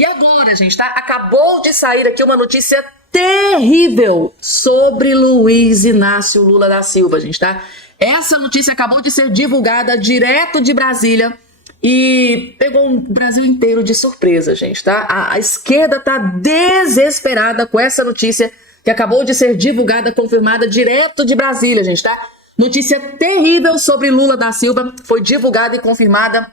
E agora, gente, tá? Acabou de sair aqui uma notícia terrível sobre Luiz Inácio Lula da Silva, gente, tá? Essa notícia acabou de ser divulgada direto de Brasília e pegou o Brasil inteiro de surpresa, gente, tá? A esquerda tá desesperada com essa notícia que acabou de ser divulgada, confirmada direto de Brasília, gente, tá? Notícia terrível sobre Lula da Silva foi divulgada e confirmada.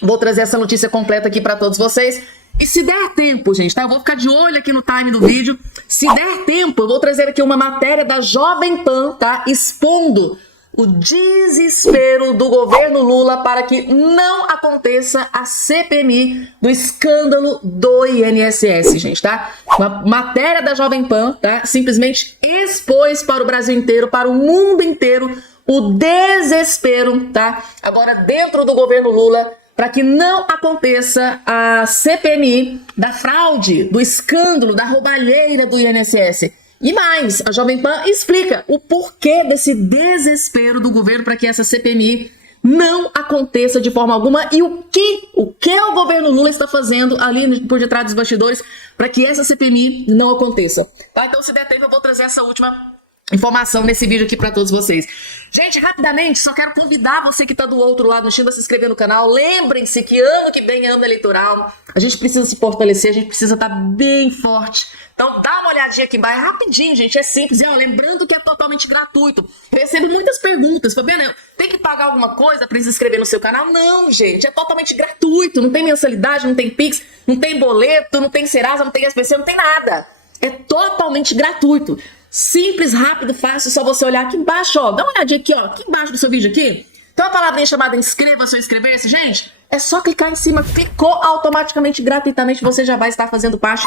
Vou trazer essa notícia completa aqui para todos vocês. E se der tempo, gente, tá? Eu vou ficar de olho aqui no time do vídeo. Se der tempo, eu vou trazer aqui uma matéria da Jovem Pan, tá? Expondo o desespero do governo Lula para que não aconteça a CPMI do escândalo do INSS, gente, tá? Uma matéria da Jovem Pan, tá? Simplesmente expôs para o Brasil inteiro, para o mundo inteiro, o desespero, tá? Agora dentro do governo Lula, para que não aconteça a CPMI da fraude, do escândalo, da roubalheira do INSS. E mais, a Jovem Pan explica o porquê desse desespero do governo para que essa CPMI não aconteça de forma alguma e o que o governo Lula está fazendo ali por detrás dos bastidores para que essa CPMI não aconteça. Tá? Então, se der tempo, eu vou trazer essa última informação nesse vídeo aqui para todos vocês. Gente, rapidamente, só quero convidar você que está do outro lado, a se inscrever no canal. Lembrem-se que ano que vem é ano eleitoral. A gente precisa se fortalecer, a gente precisa estar bem forte. Então dá uma olhadinha aqui embaixo, rapidinho, gente, é simples. E ó, lembrando que é totalmente gratuito. Eu recebo muitas perguntas. Fabiana, tem que pagar alguma coisa para se inscrever no seu canal? Não, gente, é totalmente gratuito. Não tem mensalidade, não tem Pix, não tem boleto, não tem Serasa, não tem SPC, não tem nada. É totalmente gratuito. Simples, rápido, fácil, só você olhar aqui embaixo, ó. Dá uma olhadinha aqui, ó, aqui embaixo do seu vídeo aqui. Tem uma palavrinha chamada inscreva-se ou inscrever-se, gente. É só clicar em cima, clicou automaticamente, gratuitamente, você já vai estar fazendo parte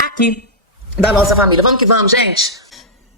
aqui da nossa família. Vamos que vamos, gente.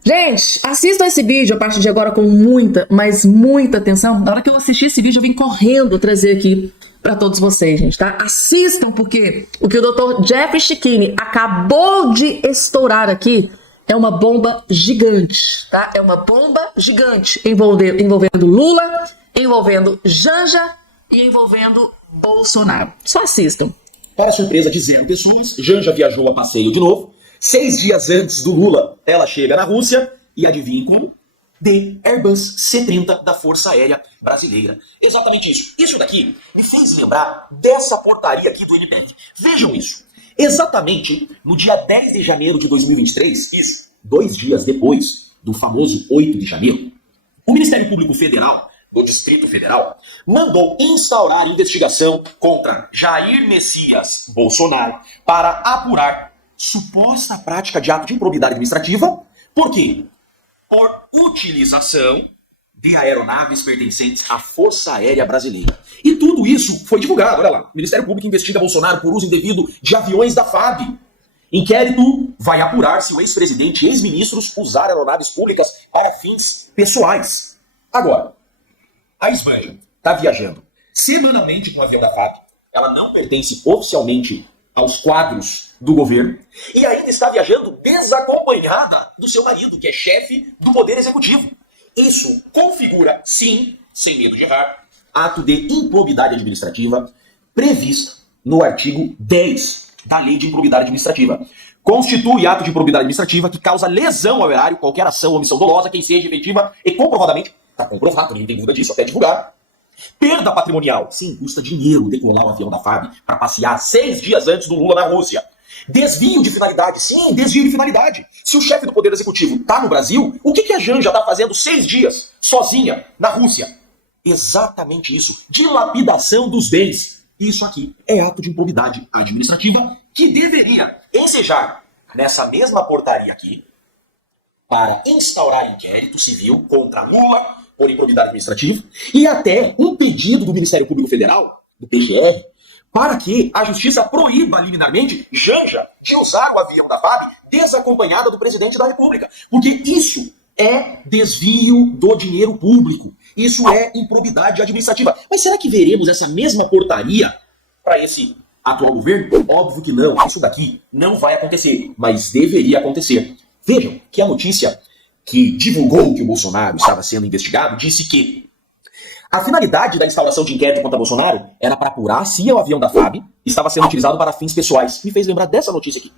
Gente, assistam esse vídeo a partir de agora com muita, mas muita atenção. Na hora que eu assistir esse vídeo, eu vim correndo trazer aqui para todos vocês, gente, tá? Assistam, porque o que o Dr. Jeffrey Chikine acabou de estourar aqui é uma bomba gigante, tá? É uma bomba gigante envolvendo Lula, envolvendo Janja e envolvendo Bolsonaro. Só assistam. Para surpresa de 0 pessoas, Janja viajou a passeio de novo. 6 dias antes do Lula, ela chega na Rússia e adivinhem como? De Airbus C-30 da Força Aérea Brasileira. Exatamente isso. Isso daqui me fez lembrar dessa portaria aqui do NPF. Vejam isso. Exatamente no dia 10 de janeiro de 2023, isso, 2 dias depois do famoso 8 de janeiro, o Ministério Público Federal, do Distrito Federal, mandou instaurar investigação contra Jair Messias Bolsonaro para apurar suposta prática de ato de improbidade administrativa. Por quê? Por utilização de aeronaves pertencentes à Força Aérea Brasileira. E tudo isso foi divulgado, olha lá. O Ministério Público investiga Bolsonaro por uso indevido de aviões da FAB. Inquérito vai apurar se o ex-presidente e ex-ministros usaram aeronaves públicas para fins pessoais. Agora, a Esbanja está viajando semanalmente com o avião da FAB. Ela não pertence oficialmente aos quadros do governo. E ainda está viajando desacompanhada do seu marido, que é chefe do Poder Executivo. Isso configura, sim, sem medo de errar, ato de improbidade administrativa prevista no artigo 10 da Lei de Improbidade Administrativa. Constitui ato de improbidade administrativa que causa lesão ao erário, qualquer ação ou omissão dolosa, quem seja efetiva e comprovadamente, está comprovado, ninguém tem dúvida disso, até divulgar. Perda patrimonial, sim, custa dinheiro decolar o avião da FAB para passear 6 dias antes do Lula na Rússia. Desvio de finalidade, sim, desvio de finalidade. Se o chefe do Poder Executivo está no Brasil, o que a Janja está fazendo 6 dias sozinha na Rússia? Exatamente isso, dilapidação dos bens. Isso aqui é ato de improbidade administrativa que deveria ensejar nessa mesma portaria aqui para instaurar inquérito civil contra Lula por improbidade administrativa e até um pedido do Ministério Público Federal, do PGR, para que a Justiça proíba liminarmente Janja de usar o avião da FAB desacompanhada do presidente da República. Porque isso é desvio do dinheiro público. Isso é improbidade administrativa. Mas será que veremos essa mesma portaria para esse atual governo? Óbvio que não. Isso daqui não vai acontecer, mas deveria acontecer. Vejam que a notícia que divulgou que o Bolsonaro estava sendo investigado disse que A finalidade da instauração de inquérito contra Bolsonaro era para apurar se o avião da FAB estava sendo utilizado para fins pessoais. Me fez lembrar dessa notícia aqui.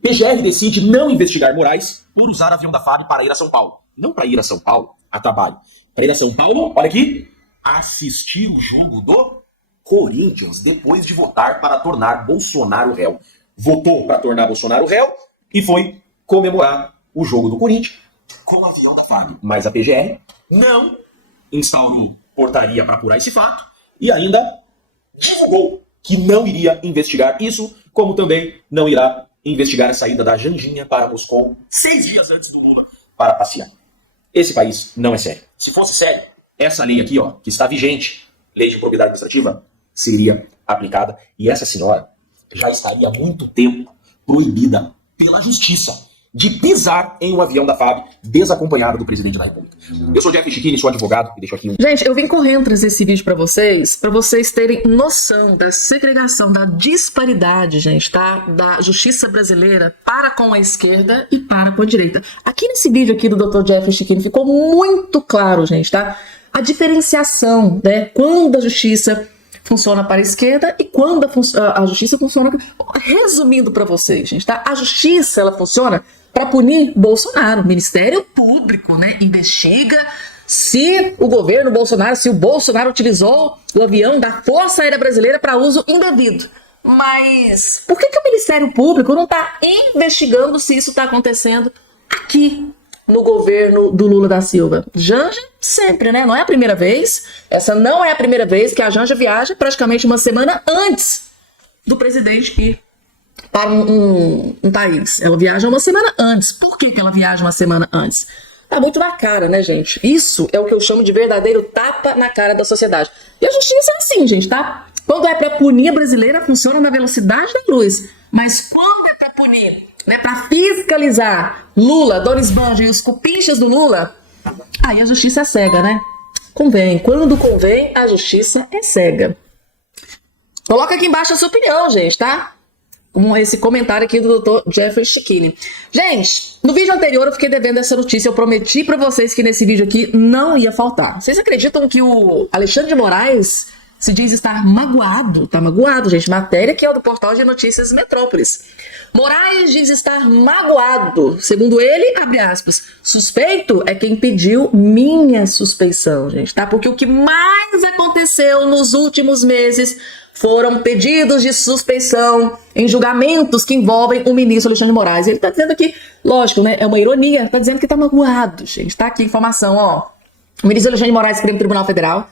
PGR decide não investigar Moraes por usar o avião da FAB para ir a São Paulo. Não para ir a São Paulo a trabalho. Para ir a São Paulo, olha aqui, assistir o jogo do Corinthians depois de votar para tornar Bolsonaro réu. Votou para tornar Bolsonaro réu e foi comemorar o jogo do Corinthians com o avião da FAB. Mas a PGR não instaurou portaria para apurar esse fato e ainda divulgou que não iria investigar isso, como também não irá investigar a saída da Janjinha para Moscou 6 dias antes do Lula para passear. Esse país não é sério. Se fosse sério, essa lei aqui, ó, que está vigente, lei de propriedade administrativa, seria aplicada e essa senhora já estaria há muito tempo proibida pela justiça de pisar em um avião da FAB desacompanhada do presidente da República. Eu sou Jeff Chiquini, sou advogado e deixo aqui um... Gente, eu vim correndo trazer esse vídeo pra vocês terem noção da segregação, da disparidade, gente, tá? Da justiça brasileira para com a esquerda e para com a direita. Aqui nesse vídeo aqui do Dr. Jeff Chiquini ficou muito claro, gente, tá? A diferenciação, né? Quando a justiça funciona para a esquerda e quando a justiça funciona... Resumindo para vocês, gente, tá? A justiça, ela funciona para punir Bolsonaro. O Ministério Público, né, investiga se o governo Bolsonaro, se o Bolsonaro utilizou o avião da Força Aérea Brasileira para uso indevido. Mas por que o Ministério Público não está investigando se isso está acontecendo aqui no governo do Lula da Silva? Janja sempre, né? Não é a primeira vez. Essa não é a primeira vez que a Janja viaja praticamente uma semana antes do presidente ir para um país. Ela viaja uma semana antes. Por que ela viaja uma semana antes? Tá muito na cara, né, gente? Isso é o que eu chamo de verdadeiro tapa na cara da sociedade. E a justiça é assim, gente, tá? Quando é pra punir a brasileira, funciona na velocidade da luz. Mas quando é pra punir, né, pra fiscalizar Lula, Doris Banjo e os cupinchas do Lula, aí a justiça é cega, né? Convém. Quando convém, a justiça é cega. Coloca aqui embaixo a sua opinião, gente, tá? Com esse comentário aqui do Dr. Jeffrey Chiquini. Gente, no vídeo anterior eu fiquei devendo essa notícia. Eu prometi pra vocês que nesse vídeo aqui não ia faltar. Vocês acreditam que o Alexandre de Moraes se diz estar magoado? Tá magoado, gente. Matéria que é do portal de notícias Metrópolis. Moraes diz estar magoado. Segundo ele, abre aspas, suspeito é quem pediu minha suspeição, gente, tá? Porque o que mais aconteceu nos últimos meses foram pedidos de suspeição em julgamentos que envolvem o ministro Alexandre de Moraes. Ele tá dizendo aqui, lógico, né? É uma ironia, tá dizendo que tá magoado, gente. Tá aqui a informação, ó. O ministro Alexandre de Moraes, Supremo Tribunal Federal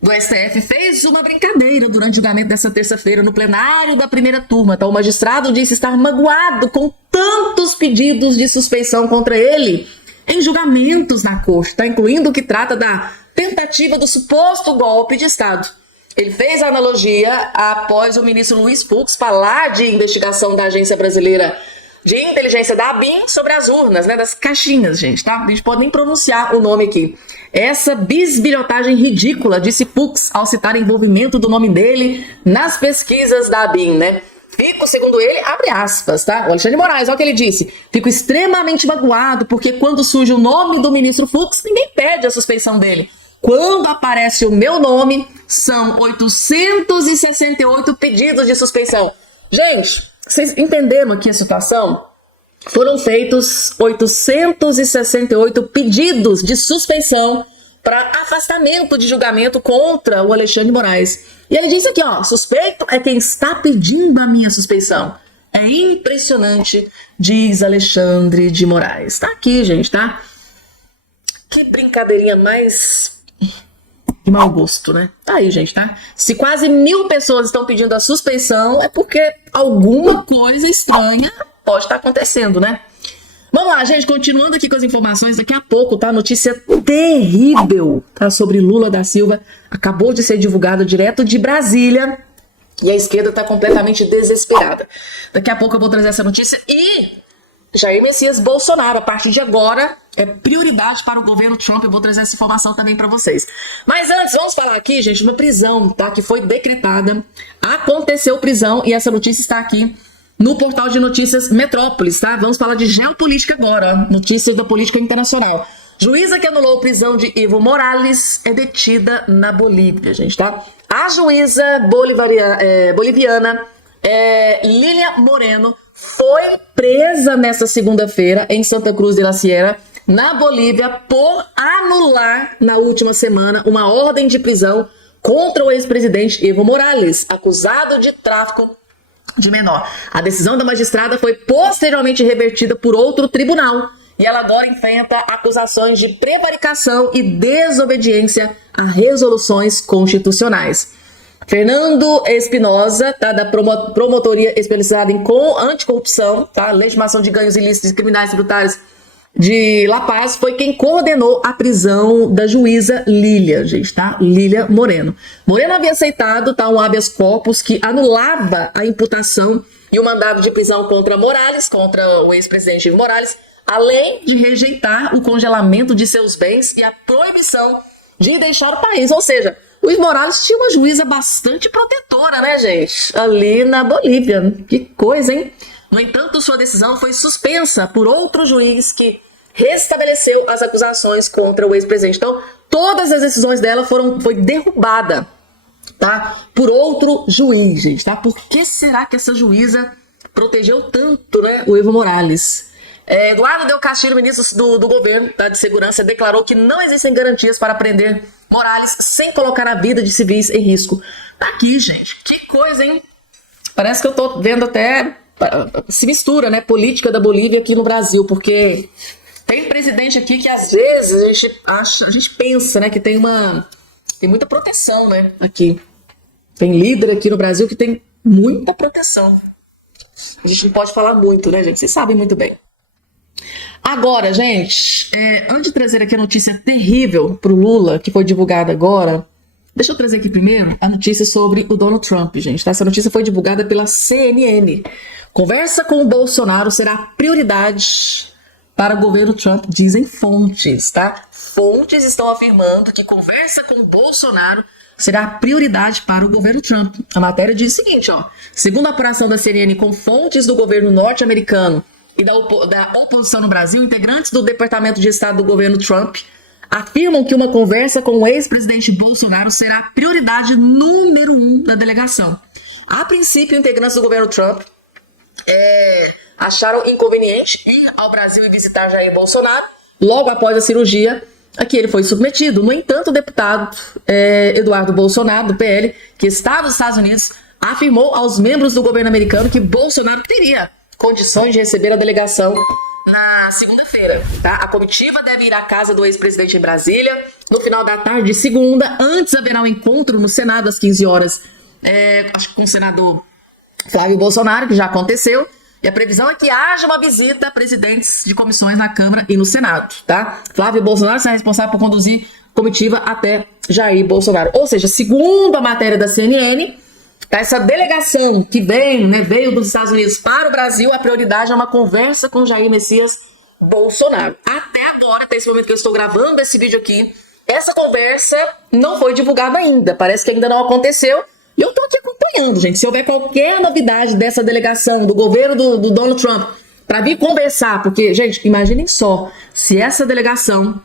do STF, fez uma brincadeira durante o julgamento dessa terça-feira no plenário da primeira turma. Tá? O magistrado disse estar magoado com tantos pedidos de suspeição contra ele em julgamentos na corte, tá? Incluindo o que trata da tentativa do suposto golpe de Estado. Ele fez a analogia após o ministro Luiz Fux falar de investigação da Agência Brasileira de Inteligência, da ABIN, sobre as urnas, né, das caixinhas, gente, tá? A gente pode nem pronunciar o nome aqui. Essa bisbilhotagem ridícula, disse Fux ao citar o envolvimento do nome dele nas pesquisas da ABIN, né? Fico, segundo ele, abre aspas, tá? O Alexandre de Moraes, olha o que ele disse. Fico extremamente magoado porque quando surge o nome do ministro Fux, ninguém pede a suspeição dele. Quando aparece o meu nome, são 868 pedidos de suspeição. Gente, vocês entenderam aqui a situação? Foram feitos 868 pedidos de suspeição para afastamento de julgamento contra o Alexandre de Moraes. E ele diz aqui, ó, suspeito é quem está pedindo a minha suspeição. É impressionante, diz Alexandre de Moraes. Tá aqui, gente, tá? Que brincadeirinha mais... de mau gosto, né? Tá aí, gente, tá? Se quase 1000 pessoas estão pedindo a suspeição, é porque alguma coisa estranha pode estar acontecendo, né? Vamos lá, gente, continuando aqui com as informações, daqui a pouco, tá? Notícia terrível, tá? Sobre Lula da Silva, acabou de ser divulgada direto de Brasília e a esquerda tá completamente desesperada. Daqui a pouco eu vou trazer essa notícia e Jair Messias Bolsonaro, a partir de agora, é prioridade para o governo Trump. Eu vou trazer essa informação também para vocês. Mas antes, vamos falar aqui, gente, uma prisão, tá? Que foi decretada. Aconteceu prisão e essa notícia está aqui no portal de notícias Metrópolis, tá? Vamos falar de geopolítica agora, notícias da política internacional. Juíza que anulou a prisão de Evo Morales é detida na Bolívia, gente, tá? A juíza boliviana Lilia Moreno foi presa nesta segunda-feira em Santa Cruz de la Sierra, na Bolívia, por anular na última semana uma ordem de prisão contra o ex-presidente Evo Morales, acusado de tráfico de menor. A decisão da magistrada foi posteriormente revertida por outro tribunal e ela agora enfrenta acusações de prevaricação e desobediência a resoluções constitucionais. Fernando Espinosa, tá, da Promotoria Especializada em Anticorrupção, tá, Legitimação de Ganhos Ilícitos e Criminais Tributários de La Paz, foi quem coordenou a prisão da juíza Lilia, gente, tá? Lilia Moreno. Moreno havia aceitado, tá, um habeas corpus que anulava a imputação e o mandado de prisão contra Morales, contra o ex-presidente Evo Morales, além de rejeitar o congelamento de seus bens e a proibição de deixar o país. Ou seja, o Evo Morales tinha uma juíza bastante protetora, né, gente? Ali na Bolívia. Que coisa, hein? No entanto, sua decisão foi suspensa por outro juiz que restabeleceu as acusações contra o ex-presidente. Então, todas as decisões dela foi derrubada, tá? Por outro juiz, gente, tá? Por que será que essa juíza protegeu tanto, né, o Evo Morales? Eduardo Del Castillo, ministro do governo, tá, de segurança, declarou que não existem garantias para prender Morales sem colocar a vida de civis em risco. Tá aqui, gente. Que coisa, hein? Parece que eu tô vendo até... Se mistura, né, política da Bolívia aqui no Brasil, porque tem presidente aqui que às vezes a gente pensa, né, que tem muita proteção, né, aqui. Tem líder aqui no Brasil que tem muita proteção. A gente não pode falar muito, né, gente? Vocês sabem muito bem. Agora, gente, antes de trazer aqui a notícia terrível pro Lula, que foi divulgada agora, deixa eu trazer aqui primeiro a notícia sobre o Donald Trump, gente, tá? Essa notícia foi divulgada pela CNN. Conversa com o Bolsonaro será prioridade para o governo Trump, dizem fontes, tá? Fontes estão afirmando que conversa com o Bolsonaro será prioridade para o governo Trump. A matéria diz o seguinte, ó. Segundo a apuração da CNN com fontes do governo norte-americano e da oposição no Brasil, integrantes do Departamento de Estado do governo Trump afirmam que uma conversa com o ex-presidente Bolsonaro será a prioridade número 1 da delegação. A princípio, integrantes do governo Trump acharam inconveniente ir ao Brasil e visitar Jair Bolsonaro logo após a cirurgia a que ele foi submetido. No entanto, o deputado Eduardo Bolsonaro, do PL, que está nos Estados Unidos, afirmou aos membros do governo americano que Bolsonaro teria condições de receber a delegação na segunda-feira, tá? A comitiva deve ir à casa do ex-presidente em Brasília no final da tarde de segunda. Antes haverá um encontro no Senado às 15 horas, acho que com o senador Flávio Bolsonaro, que já aconteceu, e a previsão é que haja uma visita a presidentes de comissões na Câmara e no Senado, tá? Flávio Bolsonaro será responsável por conduzir comitiva até Jair Bolsonaro. Ou seja, segundo a matéria da CNN, tá, essa delegação que veio dos Estados Unidos para o Brasil, a prioridade é uma conversa com Jair Messias Bolsonaro. Até agora, até esse momento que eu estou gravando esse vídeo aqui, essa conversa não foi divulgada ainda, parece que ainda não aconteceu. E eu tô aqui acompanhando, gente. Se houver qualquer novidade dessa delegação, do governo do Donald Trump, para vir conversar, porque, gente, imaginem só, se essa delegação,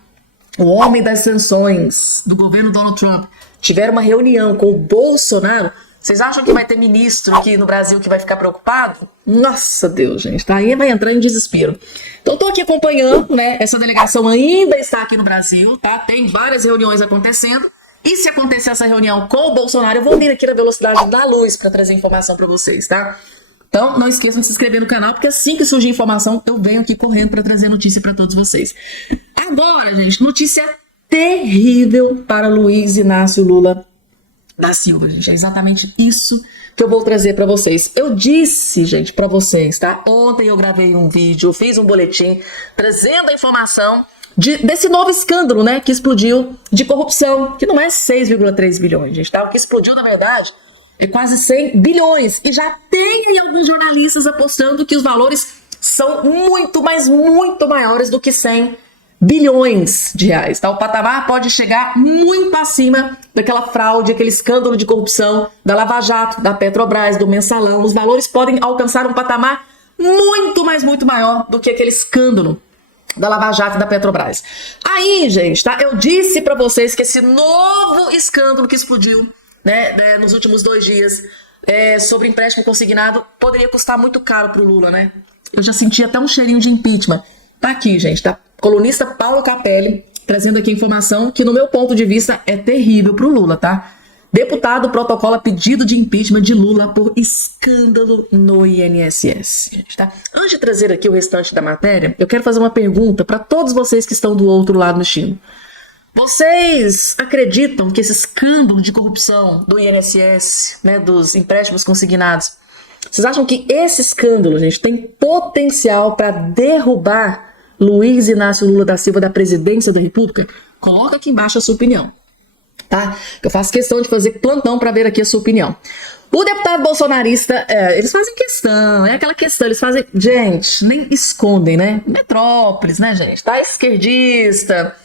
o homem das sanções do governo Donald Trump, tiver uma reunião com o Bolsonaro, vocês acham que vai ter ministro aqui no Brasil que vai ficar preocupado? Nossa Deus, gente, tá? Aí vai entrar em desespero. Então, tô aqui acompanhando, né? Essa delegação ainda está aqui no Brasil, tá? Tem várias reuniões acontecendo. E se acontecer essa reunião com o Bolsonaro, eu vou vir aqui na velocidade da luz para trazer informação para vocês, tá? Então, não esqueçam de se inscrever no canal, porque assim que surgir informação, eu venho aqui correndo para trazer notícia para todos vocês. Agora, gente, notícia terrível para Luiz Inácio Lula da Silva, gente. É exatamente isso que eu vou trazer para vocês. Eu disse, gente, para vocês, tá? Ontem eu gravei um vídeo, fiz um boletim trazendo a informação desse novo escândalo, né, que explodiu de corrupção, que não é 6,3 bilhões, gente, tá? O que explodiu, na verdade, é quase 100 bilhões. E já tem aí alguns jornalistas apostando que os valores são muito, mas muito maiores do que 100 bilhões de reais, tá? O patamar pode chegar muito acima daquela fraude, aquele escândalo de corrupção da Lava Jato, da Petrobras, do Mensalão. Os valores podem alcançar um patamar muito, mas muito maior do que aquele escândalo da Lava Jato e da Petrobras. Aí, gente, tá? Eu disse pra vocês que esse novo escândalo que explodiu, né, nos últimos 2 dias, sobre empréstimo consignado, poderia custar muito caro pro Lula, né? Eu já senti até um cheirinho de impeachment. Tá aqui, gente, tá? Colunista Paulo Capelli trazendo aqui informação que, no meu ponto de vista, é terrível pro Lula, tá? Deputado protocola pedido de impeachment de Lula por escândalo no INSS. Gente, tá? Antes de trazer aqui o restante da matéria, eu quero fazer uma pergunta para todos vocês que estão do outro lado do Chino. Vocês acreditam que esse escândalo de corrupção do INSS, né, dos empréstimos consignados, vocês acham que esse escândalo, gente, tem potencial para derrubar Luiz Inácio Lula da Silva da presidência da República? Coloca aqui embaixo a sua opinião. Tá? Eu faço questão de fazer plantão para ver aqui a sua opinião. O deputado bolsonarista, eles fazem questão, é aquela questão, eles fazem, gente, nem escondem, né? Metrópolis, né, gente? Tá esquerdista.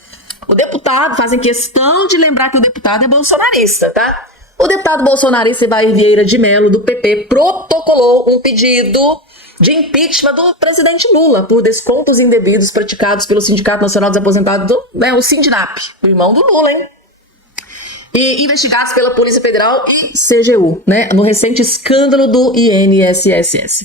O deputado, fazem questão de lembrar que o deputado é bolsonarista, tá? O deputado bolsonarista Ivair Vieira de Mello, do PP, protocolou um pedido de impeachment do presidente Lula por descontos indevidos praticados pelo Sindicato Nacional dos Aposentados, o Sindinap, o irmão do Lula, hein? E investigados pela Polícia Federal e CGU, né, no recente escândalo do INSS.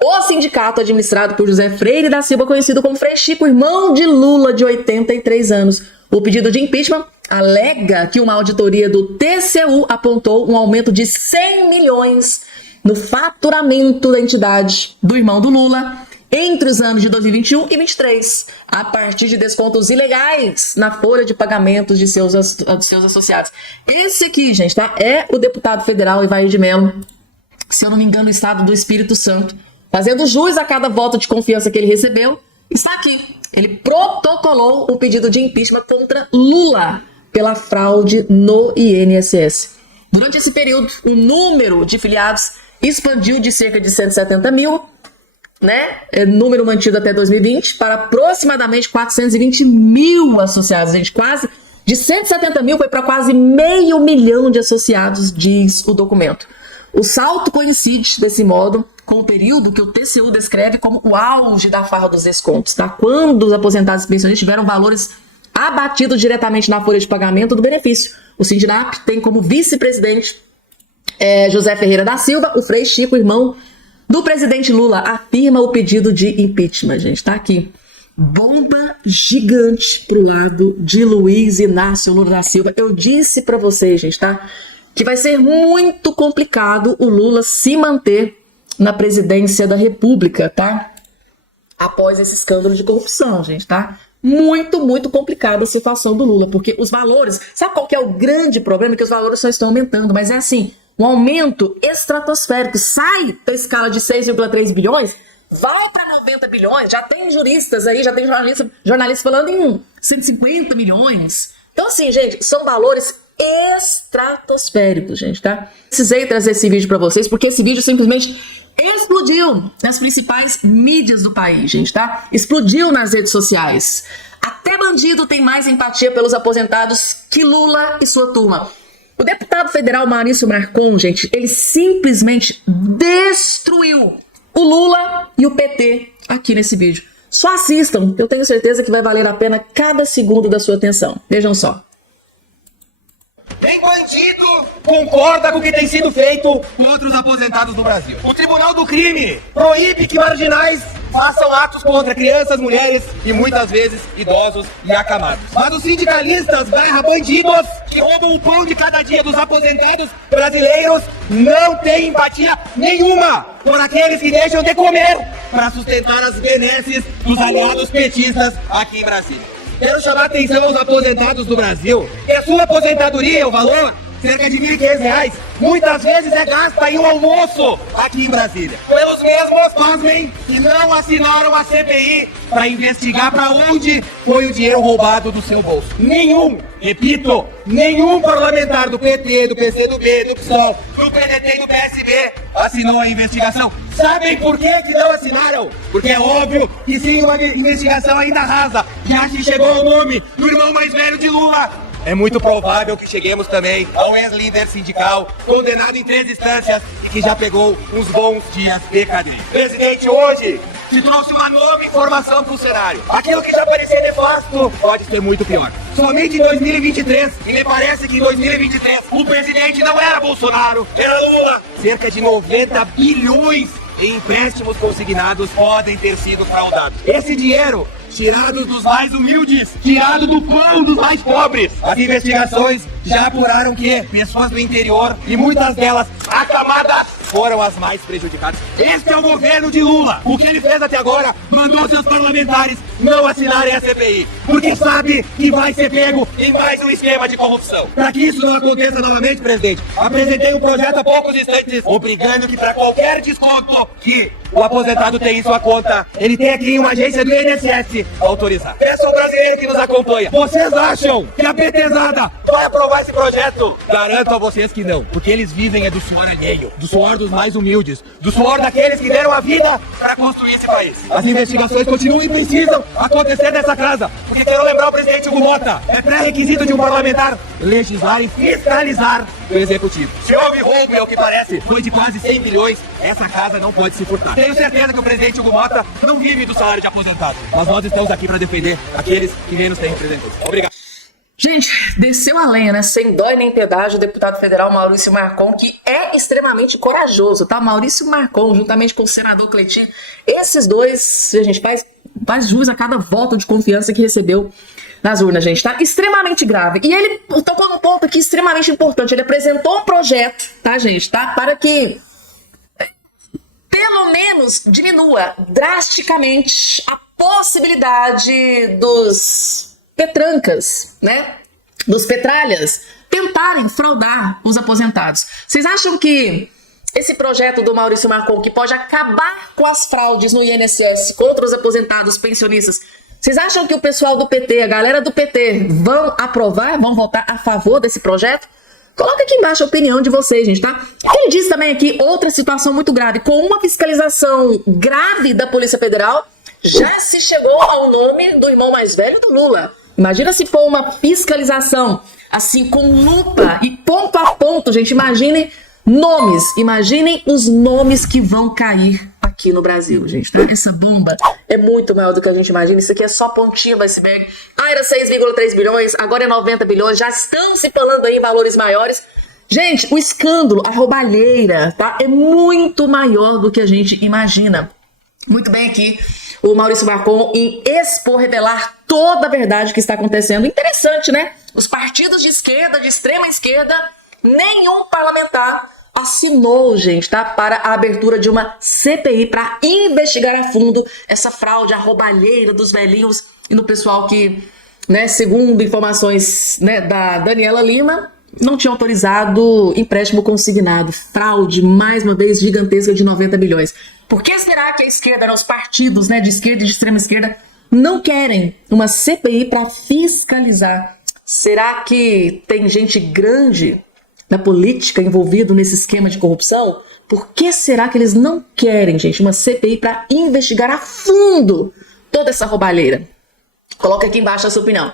O sindicato administrado por José Freire da Silva, conhecido como Frei Chico, irmão de Lula, de 83 anos. O pedido de impeachment alega que uma auditoria do TCU apontou um aumento de 100 milhões no faturamento da entidade do irmão do Lula entre os anos de 2021 e 2023, a partir de descontos ilegais na folha de pagamentos de seus associados. Esse aqui, gente, tá? É o deputado federal Ivair de Mello, se eu não me engano, do estado do Espírito Santo, fazendo jus a cada voto de confiança que ele recebeu, está aqui. Ele protocolou o pedido de impeachment contra Lula pela fraude no INSS. Durante esse período, o número de filiados expandiu de cerca de 170 mil, né, número mantido até 2020, para aproximadamente 420 mil associados. Gente, quase de 170 mil foi para quase 500 mil de associados, diz o documento. O salto coincide, desse modo, com o período que o TCU descreve como o auge da farra dos descontos, tá? Quando os aposentados e pensionistas tiveram valores abatidos diretamente na folha de pagamento do benefício. O Sindinap tem como vice-presidente José Ferreira da Silva, o Frei Chico, irmão do presidente Lula, afirma o pedido de impeachment, gente, tá aqui. Bomba gigante pro lado de Luiz Inácio Lula da Silva. Eu disse pra vocês, gente, tá? Que vai ser muito complicado o Lula se manter na presidência da República, tá? Após esse escândalo de corrupção, gente, tá? Muito, muito complicada a situação do Lula, porque os valores... Sabe qual que é o grande problema? Que os valores só estão aumentando, mas é assim... Um aumento estratosférico, sai da escala de 6,3 bilhões, vai para 90 bilhões, já tem juristas aí, já tem jornalistas falando em 150 milhões. Então assim, gente, são valores estratosféricos, gente, tá? Precisei trazer esse vídeo para vocês, porque esse vídeo simplesmente explodiu nas principais mídias do país, gente, tá? Explodiu nas redes sociais. Até bandido tem mais empatia pelos aposentados que Lula e sua turma. O deputado federal Maurício Marcon, gente, ele simplesmente destruiu o Lula e o PT aqui nesse vídeo. Só assistam, eu tenho certeza que vai valer a pena cada segundo da sua atenção. Vejam só. Nem bandido concorda com o que tem sido feito contra os aposentados do Brasil. O Tribunal do Crime proíbe que marginais façam atos contra crianças, mulheres e muitas vezes idosos e acamados. Mas os sindicalistas / bandidos que roubam o pão de cada dia dos aposentados brasileiros não têm empatia nenhuma por aqueles que deixam de comer para sustentar as benesses dos aliados petistas aqui em Brasília. Quero chamar a atenção aos aposentados do Brasil, que a sua aposentadoria, o valor, cerca de R$ 1.500, muitas vezes é gasta em um almoço aqui em Brasília. Pelos mesmos, pasmem, que não assinaram a CPI para investigar para onde foi o dinheiro roubado do seu bolso. Nenhum, repito, nenhum parlamentar do PT, do PCdoB, do PSOL, do PDT e do PSB assinou a investigação. Sabem por que não assinaram? Porque é óbvio que sim, uma investigação ainda rasa, já que chegou ao nome do irmão mais velho de Lula. É muito provável que cheguemos também ao ex-líder sindical, condenado em 3 instâncias e que já pegou uns bons dias de cadeia. Presidente, hoje se trouxe uma nova informação pro cenário. Aquilo que já parecia nefasto pode ser muito pior. Somente em 2023, e me parece que em 2023 o presidente não era Bolsonaro, era Lula. Cerca de 90 bilhões em empréstimos consignados podem ter sido fraudados. Esse dinheiro tirado dos mais humildes, tirado do pão dos mais pobres. As investigações já apuraram que pessoas do interior, e muitas delas acamadas, foram as mais prejudicadas. Este é o governo de Lula. O que ele fez até agora, mandou seus parlamentares não assinarem a CPI, porque sabe que vai ser pego em mais um esquema de corrupção. Para que isso não aconteça novamente, presidente, apresentei um projeto há poucos instantes, obrigando que para qualquer desconto que o aposentado tem em sua conta, ele tem aqui uma agência do INSS autorizar. Peço ao brasileiro que nos acompanha, vocês acham que a PTzada vai aprovar esse projeto? Garanto a vocês que não, porque eles vivem do suor alheio, do suor dos mais humildes, do suor daqueles que deram a vida para construir esse país. As investigações continuam e precisam acontecer nessa casa, porque quero lembrar o presidente Hugo Mota, é pré-requisito de um parlamentar legislar e fiscalizar o executivo. Se houve roubo, ao que parece, foi de quase 100 bilhões, essa casa não pode se furtar. Tenho certeza que o presidente Hugo Mota não vive do salário de aposentado, mas nós estamos aqui para defender aqueles que menos têm representantes. Obrigado. Gente, desceu a lenha, né? Sem dó e nem pedágio, o deputado federal Maurício Marcon, que é extremamente corajoso, tá? Maurício Marcon, juntamente com o senador Cleitinho, esses dois, a gente faz jus a cada voto de confiança que recebeu nas urnas, gente, tá? Extremamente grave. E ele tocou num ponto aqui extremamente importante. Ele apresentou um projeto, tá, gente, tá? Para que pelo menos diminua drasticamente a possibilidade dos petrancas, né? Dos petralhas tentarem fraudar os aposentados. Vocês acham que esse projeto do Maurício Marcon, que pode acabar com as fraudes no INSS contra os aposentados pensionistas, vocês acham que o pessoal do PT, a galera do PT, vão aprovar, vão votar a favor desse projeto? Coloca aqui embaixo a opinião de vocês, gente, tá? Ele disse também aqui outra situação muito grave. Com uma fiscalização grave da Polícia Federal, já se chegou ao nome do irmão mais velho do Lula. Imagina se for uma fiscalização assim com lupa e ponto a ponto, gente. Imaginem nomes, imaginem os nomes que vão cair aqui no Brasil, gente, tá? Essa bomba é muito maior do que a gente imagina. Isso aqui é só pontinha do iceberg. Era 6,3 bilhões, agora é 90 bilhões. Já estão se falando aí em valores maiores. Gente, o escândalo, a roubalheira, tá? É muito maior do que a gente imagina. Muito bem aqui o Maurício Marcon em expor, revelar toda a verdade que está acontecendo. Interessante, né? Os partidos de esquerda, de extrema esquerda, nenhum parlamentar assinou, gente, tá? Para a abertura de uma CPI para investigar a fundo essa fraude, a roubalheira dos velhinhos e do pessoal que, né, segundo informações, né, da Daniela Lima, não tinha autorizado empréstimo consignado. Fraude, mais uma vez, gigantesca de 90 bilhões. Por que será que a esquerda, né, os partidos, né, de esquerda e de extrema esquerda não querem uma CPI para fiscalizar? Será que tem gente grande na política envolvido nesse esquema de corrupção? Por que será que eles não querem, gente, uma CPI para investigar a fundo toda essa roubalheira? Coloca aqui embaixo a sua opinião.